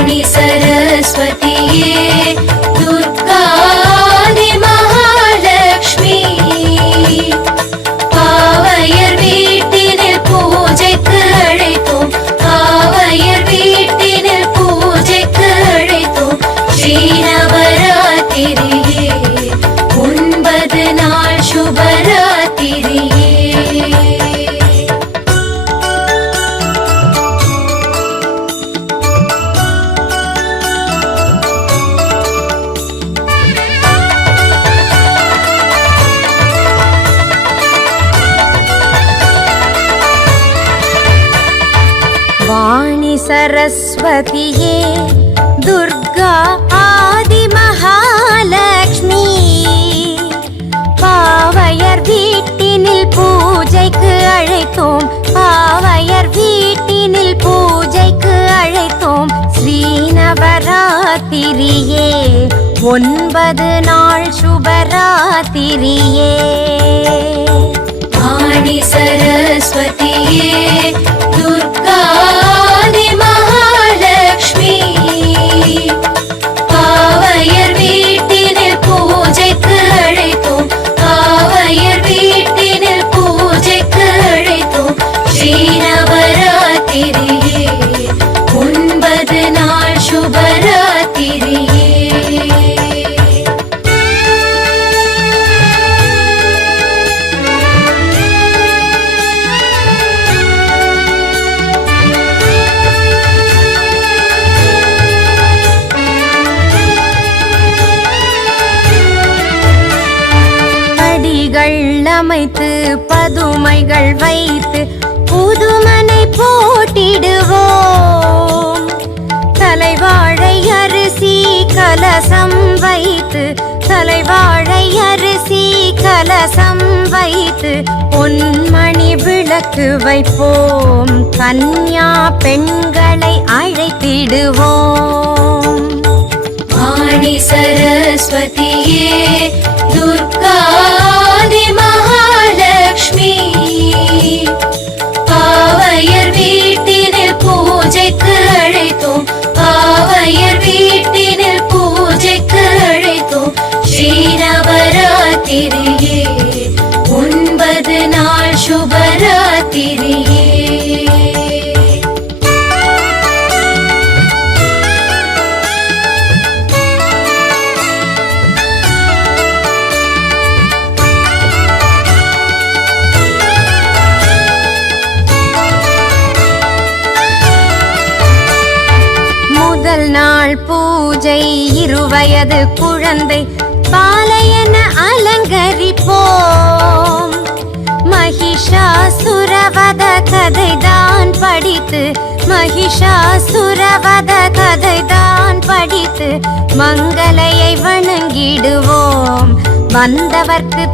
வாணி சரஸ்வதியே துர்காதி மகாலட்சுமி பாவையர் வீட்டினில் பூஜைக்கு அழைத்தோம் பாவையர் வீட்டினில் பூஜைக்கு அழைத்தோம் ஸ்ரீநவராத்திரியே 9 நாள் சுபராத்திரியே வாணி சரஸ்வதியே துர்கா ஆதி மகாலட்சுமி பாவையர் வீட்டினில் பூஜைக்கு அழைத்தோம் பாவையர் வீட்டினில் பூஜைக்கு அழைத்தோம் ஸ்ரீநவராத்திரியே 9 நாள் சுபராத்திரியே வாணி சரஸ்வதியே துர்காதி மகாலட்சுமி பாவையர் வீட்டினில் பூஜைக்கு அழைத்தோம் பாவையர் வீட்டினில் பூஜைக்கு அழைத்தோம் ஸ்ரீநவராத்திரியே 9 நாள் சுபராத்திரியே அமைத்து பதுமைகள் வைத்து புதுமனை போட்டிடுவோம் தலைவாழை அரிசி கலசம் வைத்து தலைவாழை அரிசி கலசம் வைத்து பொன்மணி விளக்கு வைப்போம் கன்யா பெண்களை அழைத்திடுவோம் வாணி சரஸ்வதியே துர்காதி மகாலட்சுமி பாவையர் வீட்டினில் பூஜைக்கு அழைத்தோம் பாவையர் வீட்டினில் பூஜைக்கு அழைத்தோம் ஸ்ரீநவராத்திரியே 9 நாள் சுபராத்திரியே முதல் நாள் பூஜை 2 வயது குழந்தை பாலையென அலங்கரிப்போம் மகிஷாசுரவத கதைதான் படித்து மகிஷாசுரவத கதைதான் படித்து மங்களையை வணங்கிடுவோம் வந்தவர்க்கு